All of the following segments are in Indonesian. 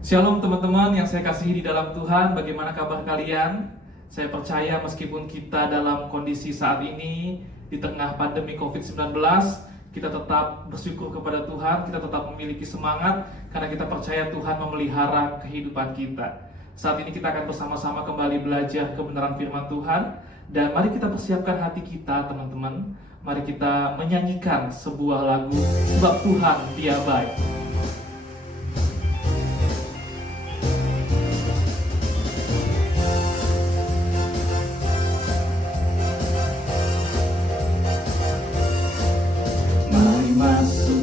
Shalom teman-teman yang saya kasihi di dalam Tuhan, bagaimana kabar kalian? Saya percaya meskipun kita dalam kondisi saat ini, di tengah pandemi COVID-19, kita tetap bersyukur kepada Tuhan, kita tetap memiliki semangat, karena kita percaya Tuhan memelihara kehidupan kita. Saat ini kita akan bersama-sama kembali belajar kebenaran firman Tuhan, dan mari kita persiapkan hati kita teman-teman, mari kita menyanyikan sebuah lagu, sebab Tuhan Dia baik.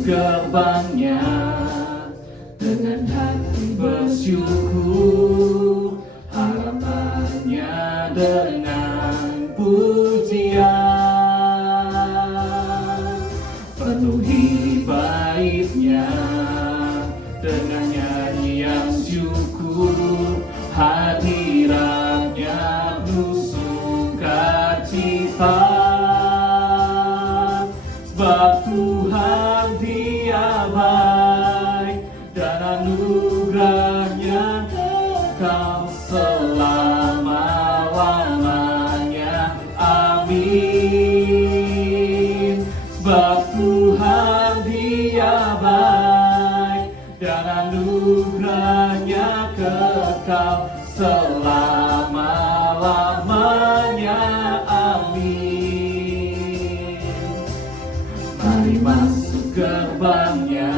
Gerbangnya dengan hati bersyukur, harapannya dengan pujian, penuhi baitnya dengan nyanyian syukur, hadiratnya penuh sukacita. Sebab Tuhan Dia baik dan anugerahnya kekal selama-lamanya. Amin. Sebab Tuhan Dia baik dan anugerahnya kekal selama-lamanya. Amin. Mari masuk gerbangnya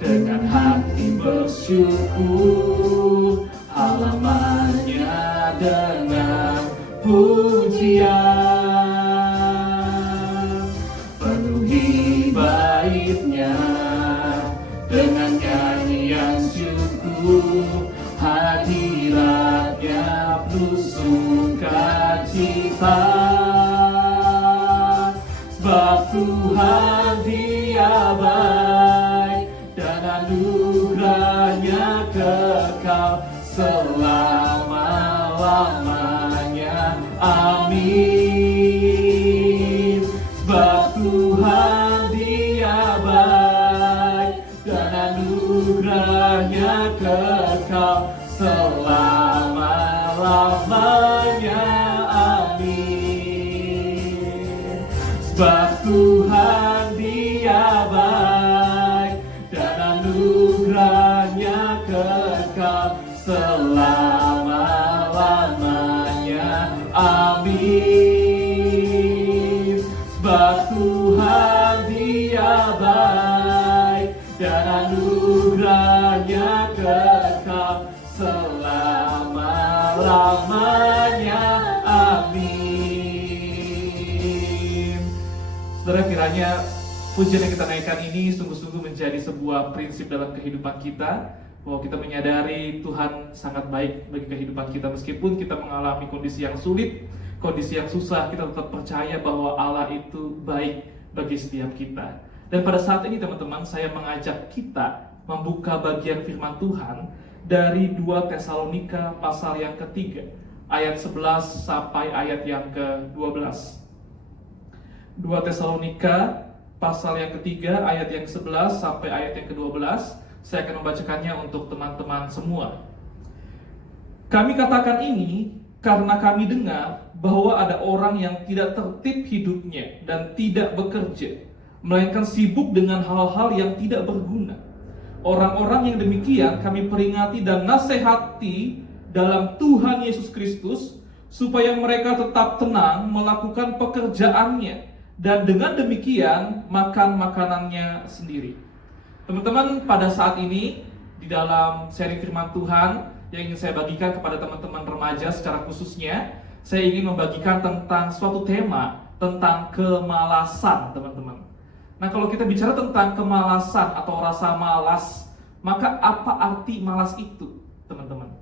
dengan hati bersyukur, halamannya dengan pujian, penuhi baitnya dengan nyanyian syukur, hadiratnya penuh sukacita. Sebab Tuhan Dia baik dan anugerahnya kekal selama-lamanya. Amin. Sebab Tuhan Dia baik dan anugerahnya kekal selama-lamanya. Sebab Tuhan Dia baik dan anugerahnya kekal selama-lamanya. Amin. Sebab Tuhan Dia baik dan anugerahnya kekal selama-lamanya. Amin. Saudara, kiranya pujian yang kita naikkan ini sungguh-sungguh menjadi sebuah prinsip dalam kehidupan kita, bahwa kita menyadari Tuhan sangat baik bagi kehidupan kita. Meskipun kita mengalami kondisi yang sulit, kondisi yang susah, kita tetap percaya bahwa Allah itu baik bagi setiap kita. Dan pada saat ini teman-teman, saya mengajak kita membuka bagian firman Tuhan dari 2 Tesalonika pasal yang ketiga, ayat 11 sampai ayat yang ke-12. 2 Tesalonika pasal yang ketiga ayat yang 11 sampai ayat yang ke-12. Saya akan membacakannya untuk teman-teman semua. Kami katakan ini karena kami dengar bahwa ada orang yang tidak tertib hidupnya dan tidak bekerja, melainkan sibuk dengan hal-hal yang tidak berguna. Orang-orang yang demikian kami peringati dan nasihati dalam Tuhan Yesus Kristus, supaya mereka tetap tenang melakukan pekerjaannya, dan dengan demikian makan makanannya sendiri. Teman-teman, pada saat ini di dalam sharing firman Tuhan yang ingin saya bagikan kepada teman-teman remaja secara khususnya, saya ingin membagikan tentang suatu tema tentang kemalasan, teman-teman. Nah, kalau kita bicara tentang kemalasan atau rasa malas, maka apa arti malas itu, teman-teman?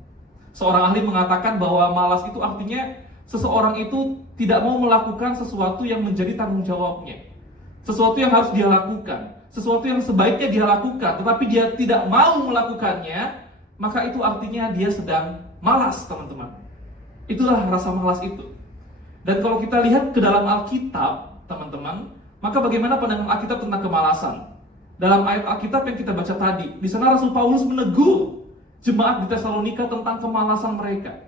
Seorang ahli mengatakan bahwa malas itu artinya seseorang itu tidak mau melakukan sesuatu yang menjadi tanggung jawabnya, sesuatu yang harus dia lakukan, sesuatu yang sebaiknya dia lakukan, tetapi dia tidak mau melakukannya, maka itu artinya dia sedang malas, teman-teman. Itulah rasa malas itu. Dan kalau kita lihat ke dalam Alkitab, teman-teman, maka bagaimana pandangan Alkitab tentang kemalasan? Dalam ayat Alkitab yang kita baca tadi, di sana Rasul Paulus menegur jemaat di Tesalonika tentang kemalasan mereka.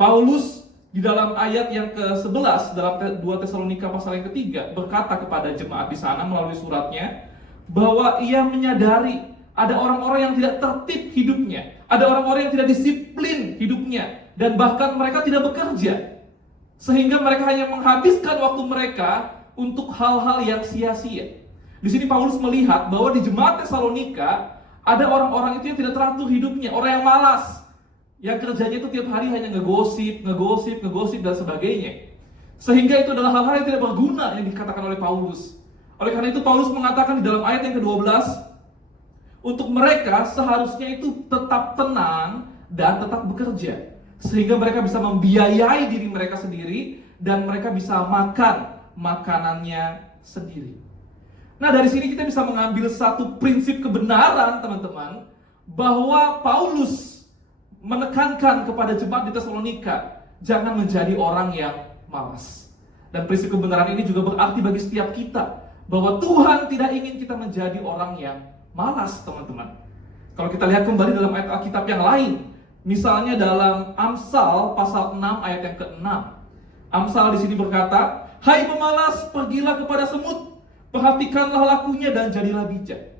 Paulus di dalam ayat yang ke-11 dalam 2 Tesalonika pasal yang ketiga berkata kepada jemaat di sana melalui suratnya bahwa ia menyadari ada orang-orang yang tidak tertib hidupnya, ada orang-orang yang tidak disiplin hidupnya, dan bahkan mereka tidak bekerja, sehingga mereka hanya menghabiskan waktu mereka untuk hal-hal yang sia-sia. Di sini Paulus melihat bahwa di jemaat Tesalonika ada orang-orang itu yang tidak teratur hidupnya, orang yang malas, yang kerjanya itu tiap hari hanya ngegosip dan sebagainya. Sehingga itu adalah hal-hal yang tidak berguna yang dikatakan oleh Paulus. Oleh karena itu Paulus mengatakan di dalam ayat yang ke-12, untuk mereka seharusnya itu tetap tenang dan tetap bekerja, sehingga mereka bisa membiayai diri mereka sendiri dan mereka bisa makan makanannya sendiri. Nah, dari sini kita bisa mengambil satu prinsip kebenaran, teman-teman, bahwa Paulus menekankan kepada jemaat di Tesalonika, jangan menjadi orang yang malas. Dan prinsip kebenaran ini juga berarti bagi setiap kita, bahwa Tuhan tidak ingin kita menjadi orang yang malas, teman-teman. Kalau kita lihat kembali dalam ayat Alkitab yang lain, misalnya dalam Amsal pasal 6 ayat yang ke-6. Amsal di sini berkata, "Hai pemalas, pergilah kepada semut, perhatikanlah lakunya dan jadilah bijak."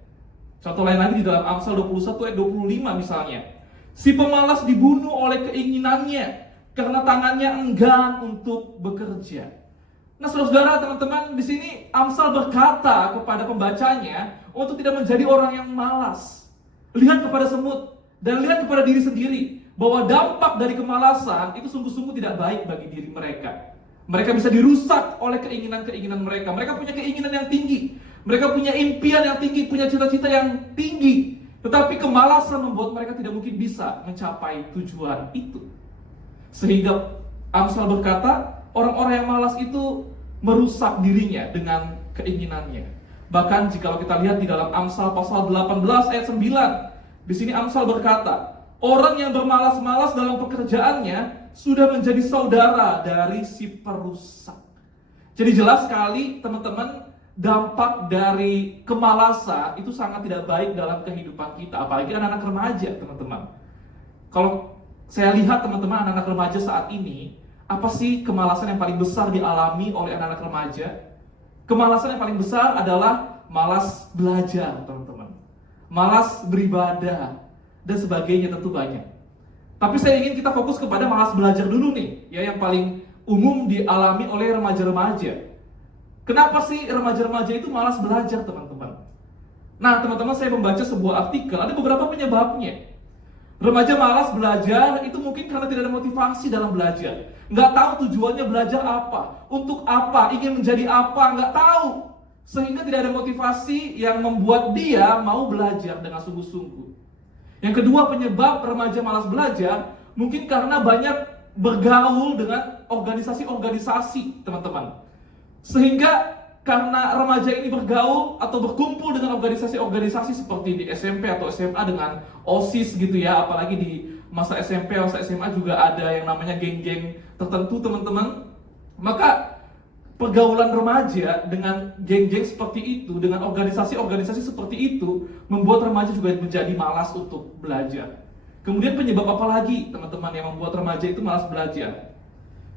Contoh lain lagi di dalam Amsal 21 ayat 25 misalnya. Si pemalas dibunuh oleh keinginannya karena tangannya enggan untuk bekerja. Nah, saudara-saudara, teman-teman, di sini Amsal berkata kepada pembacanya untuk tidak menjadi orang yang malas. Lihat kepada semut dan lihat kepada diri sendiri bahwa dampak dari kemalasan itu sungguh-sungguh tidak baik bagi diri mereka. Mereka bisa dirusak oleh keinginan-keinginan mereka. Mereka punya keinginan yang tinggi, mereka punya impian yang tinggi, punya cita-cita yang tinggi. Tetapi kemalasan membuat mereka tidak mungkin bisa mencapai tujuan itu. Sehingga Amsal berkata, orang-orang yang malas itu merusak dirinya dengan keinginannya. Bahkan jika kita lihat di dalam Amsal pasal 18 ayat 9, di sini Amsal berkata, orang yang bermalas-malas dalam pekerjaannya sudah menjadi saudara dari si perusak. Jadi jelas sekali, teman-teman, dampak dari kemalasan itu sangat tidak baik dalam kehidupan kita, apalagi anak-anak remaja, teman-teman. Kalau saya lihat, teman-teman, anak-anak remaja saat ini, apa sih kemalasan yang paling besar dialami oleh anak-anak remaja? Kemalasan yang paling besar adalah malas belajar, teman-teman. Malas beribadah dan sebagainya, tentu banyak. Tapi saya ingin kita fokus kepada malas belajar dulu nih, ya, yang paling umum dialami oleh remaja-remaja. Kenapa sih remaja-remaja itu malas belajar, teman-teman? Nah, teman-teman, saya membaca sebuah artikel, ada beberapa penyebabnya. Remaja malas belajar itu mungkin karena tidak ada motivasi dalam belajar. Nggak tahu tujuannya belajar apa, untuk apa, ingin menjadi apa, nggak tahu. Sehingga tidak ada motivasi yang membuat dia mau belajar dengan sungguh-sungguh. Yang kedua penyebab remaja malas belajar, mungkin karena banyak bergaul dengan organisasi-organisasi, teman-teman. Sehingga karena remaja ini bergaul atau berkumpul dengan organisasi-organisasi seperti di SMP atau SMA dengan OSIS gitu ya, apalagi di masa SMP atau SMA juga ada yang namanya geng-geng tertentu, teman-teman. Maka pergaulan remaja dengan geng-geng seperti itu, dengan organisasi-organisasi seperti itu, membuat remaja juga menjadi malas untuk belajar. Kemudian penyebab apa lagi, teman-teman, yang membuat remaja itu malas belajar?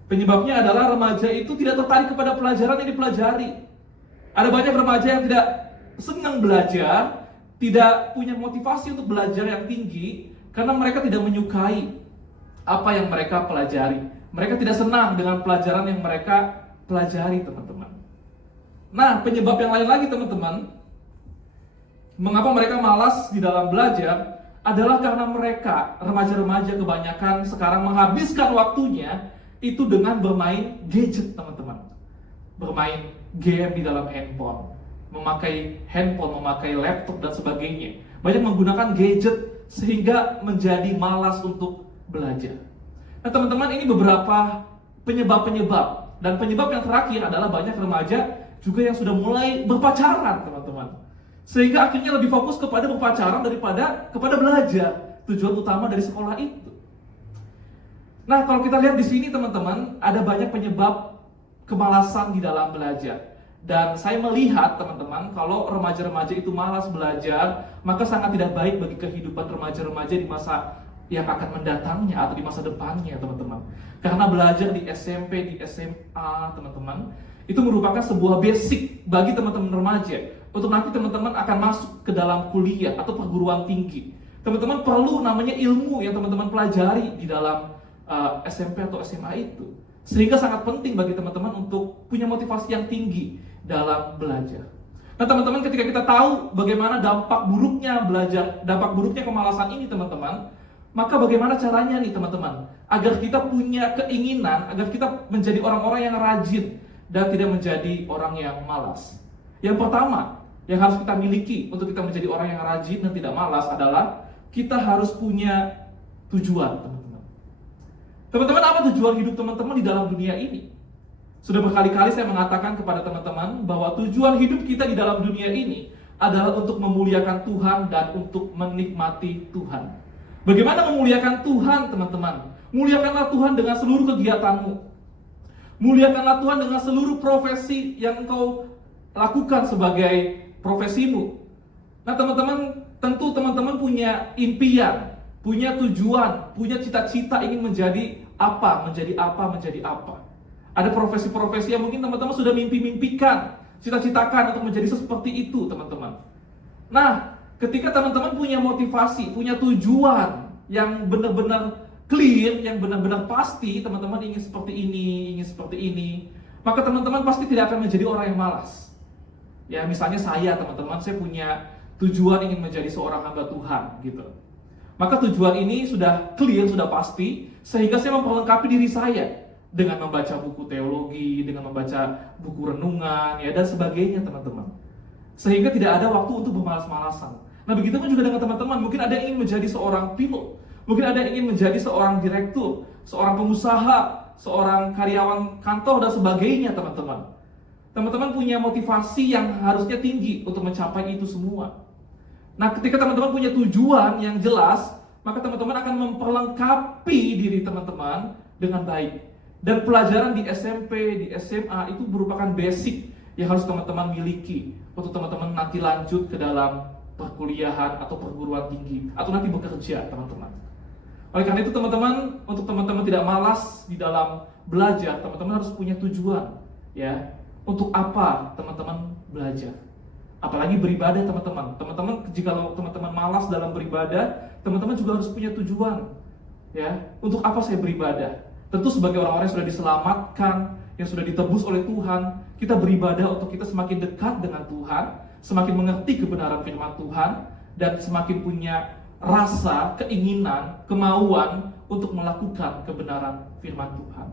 Penyebabnya adalah remaja itu tidak tertarik kepada pelajaran yang dipelajari. Ada banyak remaja yang tidak senang belajar, tidak punya motivasi untuk belajar yang tinggi, karena mereka tidak menyukai apa yang mereka pelajari. Mereka tidak senang dengan pelajaran yang mereka pelajari, teman-teman. Nah, penyebab yang lain lagi, teman-teman, mengapa mereka malas di dalam belajar adalah karena mereka, remaja-remaja kebanyakan sekarang menghabiskan waktunya itu dengan bermain gadget, teman-teman. Bermain game di dalam handphone, memakai handphone, memakai laptop dan sebagainya. Banyak menggunakan gadget sehingga menjadi malas untuk belajar. Nah, teman-teman, ini beberapa penyebab-penyebab. Dan penyebab yang terakhir adalah banyak remaja juga yang sudah mulai berpacaran, teman-teman. Sehingga akhirnya lebih fokus kepada berpacaran daripada kepada belajar, tujuan utama dari sekolah itu. Nah, kalau kita lihat di sini, teman-teman, ada banyak penyebab kemalasan di dalam belajar. Dan saya melihat teman-teman, kalau remaja-remaja itu malas belajar, maka sangat tidak baik bagi kehidupan remaja-remaja di masa yang akan mendatangnya atau di masa depannya, teman-teman. Karena belajar di SMP, di SMA, teman-teman, itu merupakan sebuah basic bagi teman-teman remaja untuk nanti teman-teman akan masuk ke dalam kuliah atau perguruan tinggi. Teman-teman perlu namanya ilmu yang teman-teman pelajari di dalam SMP atau SMA itu. Sehingga sangat penting bagi teman-teman untuk punya motivasi yang tinggi dalam belajar. Nah teman-teman, ketika kita tahu bagaimana dampak buruknya belajar, dampak buruknya kemalasan ini teman-teman, maka bagaimana caranya nih teman-teman, agar kita punya keinginan, agar kita menjadi orang-orang yang rajin dan tidak menjadi orang yang malas. Yang pertama, yang harus kita miliki untuk kita menjadi orang yang rajin dan tidak malas adalah kita harus punya tujuan, teman-teman. Teman-teman, apa tujuan hidup teman-teman di dalam dunia ini? Sudah berkali-kali saya mengatakan kepada teman-teman bahwa tujuan hidup kita di dalam dunia ini adalah untuk memuliakan Tuhan dan untuk menikmati Tuhan. Bagaimana memuliakan Tuhan, teman-teman? Muliakanlah Tuhan dengan seluruh kegiatanmu. Muliakanlah Tuhan dengan seluruh profesi yang engkau lakukan sebagai profesimu. Nah teman-teman, tentu teman-teman punya impian, punya tujuan, punya cita-cita ingin menjadi apa, menjadi apa, menjadi apa. Ada profesi-profesi yang mungkin teman-teman sudah mimpi-mimpikan, cita-citakan untuk menjadi seperti itu, teman-teman. Nah, ketika teman-teman punya motivasi, punya tujuan yang benar-benar clear, yang benar-benar pasti, teman-teman ingin seperti ini, maka teman-teman pasti tidak akan menjadi orang yang malas. Ya, misalnya saya, teman-teman, saya punya tujuan ingin menjadi seorang hamba Tuhan, gitu. Maka tujuan ini sudah clear, sudah pasti, sehingga saya memperlengkapi diri saya dengan membaca buku teologi, dengan membaca buku renungan, ya dan sebagainya, teman-teman. Sehingga tidak ada waktu untuk bermalas-malasan. Nah, begitu pun juga dengan teman-teman. Mungkin ada yang ingin menjadi seorang pilot, mungkin ada yang ingin menjadi seorang direktur, seorang pengusaha, seorang karyawan kantor dan sebagainya, teman-teman. Teman-teman punya motivasi yang harusnya tinggi untuk mencapai itu semua. Nah, ketika teman-teman punya tujuan yang jelas, maka teman-teman akan memperlengkapi diri teman-teman dengan baik. Dan pelajaran di SMP, di SMA itu merupakan basic yang harus teman-teman miliki untuk teman-teman nanti lanjut ke dalam perkuliahan atau perguruan tinggi atau nanti bekerja, teman-teman. Oleh karena itu teman-teman, untuk teman-teman tidak malas di dalam belajar, teman-teman harus punya tujuan, ya. Untuk apa teman-teman belajar? Apalagi beribadah, teman-teman. Teman-teman, jika teman-teman malas dalam beribadah, teman-teman juga harus punya tujuan, ya. Untuk apa saya beribadah? Tentu sebagai orang-orang yang sudah diselamatkan, yang sudah ditebus oleh Tuhan, kita beribadah untuk kita semakin dekat dengan Tuhan, semakin mengerti kebenaran firman Tuhan, dan semakin punya rasa, keinginan, kemauan untuk melakukan kebenaran firman Tuhan.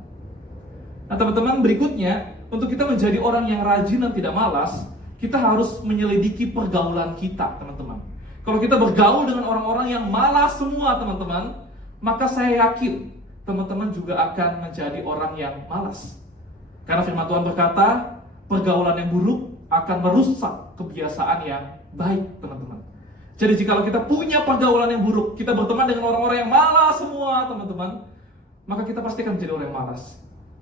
Nah teman-teman, berikutnya, untuk kita menjadi orang yang rajin dan tidak malas, kita harus menyelidiki pergaulan kita, teman-teman. Kalau kita bergaul dengan orang-orang yang malas semua, teman-teman, maka saya yakin teman-teman juga akan menjadi orang yang malas. Karena firman Tuhan berkata, pergaulan yang buruk akan merusak kebiasaan yang baik, teman-teman. Jadi jika kita punya pergaulan yang buruk, kita berteman dengan orang-orang yang malas semua, teman-teman, maka kita pasti akan menjadi orang yang malas.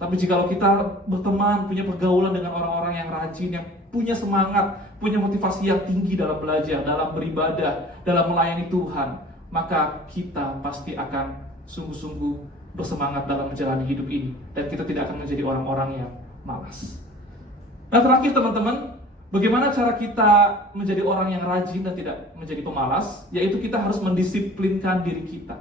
Tapi jika kita berteman, punya pergaulan dengan orang-orang yang rajin, yang punya semangat, punya motivasi yang tinggi dalam belajar, dalam beribadah, dalam melayani Tuhan, maka kita pasti akan sungguh-sungguh bersemangat dalam menjalani hidup ini, dan kita tidak akan menjadi orang-orang yang malas. Nah terakhir teman-teman, bagaimana cara kita menjadi orang yang rajin dan tidak menjadi pemalas? Yaitu kita harus mendisiplinkan diri kita.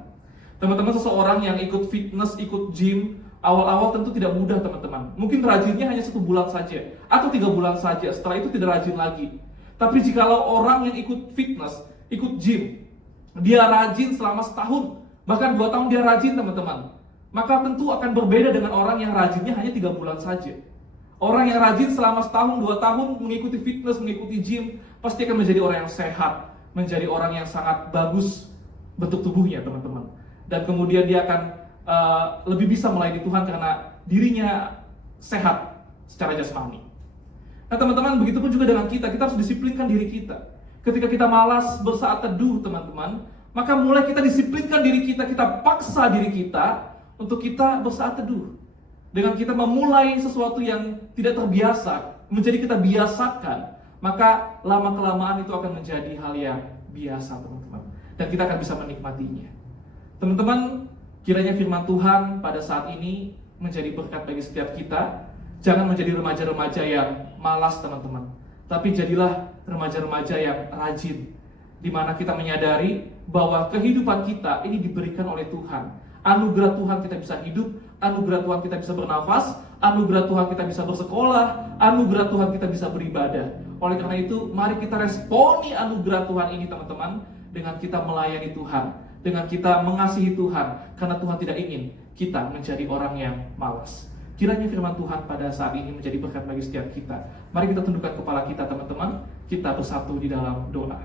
Teman-teman, seseorang yang ikut fitness, ikut gym, awal-awal tentu tidak mudah, teman-teman. Mungkin rajinnya hanya 1 bulan saja, atau 3 bulan saja, setelah itu tidak rajin lagi. Tapi jikalau orang yang ikut fitness, ikut gym, dia rajin selama setahun, bahkan 2 tahun dia rajin, teman-teman, maka tentu akan berbeda dengan orang yang rajinnya hanya 3 bulan saja. Orang yang rajin selama setahun, 2 tahun mengikuti fitness, mengikuti gym, pasti akan menjadi orang yang sehat, menjadi orang yang sangat bagus bentuk tubuhnya, teman-teman. Dan kemudian dia akan lebih bisa melayani Tuhan karena dirinya sehat secara jasmani. Nah teman-teman, begitu pun juga dengan kita harus disiplinkan diri kita. Ketika kita malas bersaat teduh, teman-teman, maka mulai kita disiplinkan diri kita paksa diri kita untuk kita bersaat teduh. Dengan kita memulai sesuatu yang tidak terbiasa, menjadi kita biasakan, maka lama-kelamaan itu akan menjadi hal yang biasa, teman-teman. Dan kita akan bisa menikmatinya. Teman-teman, kiranya firman Tuhan pada saat ini menjadi berkat bagi setiap kita. Jangan menjadi remaja-remaja yang malas, teman-teman. Tapi jadilah remaja-remaja yang rajin, di mana kita menyadari bahwa kehidupan kita ini diberikan oleh Tuhan. Anugerah Tuhan kita bisa hidup, anugerah Tuhan kita bisa bernafas, anugerah Tuhan kita bisa bersekolah, anugerah Tuhan kita bisa beribadah. Oleh karena itu, mari kita responi anugerah Tuhan ini, teman-teman, dengan kita melayani Tuhan, dengan kita mengasihi Tuhan, karena Tuhan tidak ingin kita menjadi orang yang malas. Kiranya firman Tuhan pada saat ini menjadi berkat bagi setiap kita. Mari kita tundukkan kepala kita, teman-teman. Kita bersatu di dalam doa.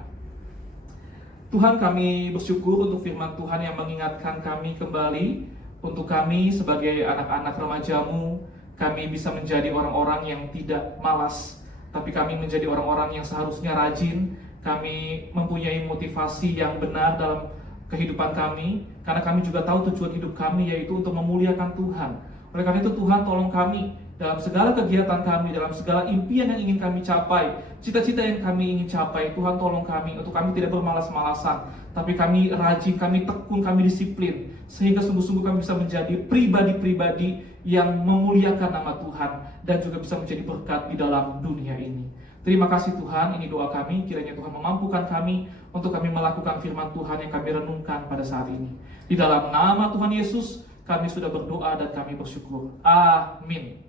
Tuhan, kami bersyukur untuk firman Tuhan yang mengingatkan kami kembali, untuk kami sebagai anak-anak remaja-Mu, kami bisa menjadi orang-orang yang tidak malas, tapi kami menjadi orang-orang yang seharusnya rajin. Kami mempunyai motivasi yang benar dalam kehidupan kami, karena kami juga tahu tujuan hidup kami yaitu untuk memuliakan Tuhan. Oleh karena itu, Tuhan, tolong kami dalam segala kegiatan kami, dalam segala impian yang ingin kami capai, cita-cita yang kami ingin capai. Tuhan, tolong kami untuk kami tidak bermalas-malasan, tapi kami rajin, kami tekun, kami disiplin, sehingga sungguh-sungguh kami bisa menjadi pribadi-pribadi yang memuliakan nama Tuhan dan juga bisa menjadi berkat di dalam dunia ini. Terima kasih Tuhan, ini doa kami, kiranya Tuhan memampukan kami untuk kami melakukan firman Tuhan yang kami renungkan pada saat ini. Di dalam nama Tuhan Yesus, kami sudah berdoa dan kami bersyukur. Amin.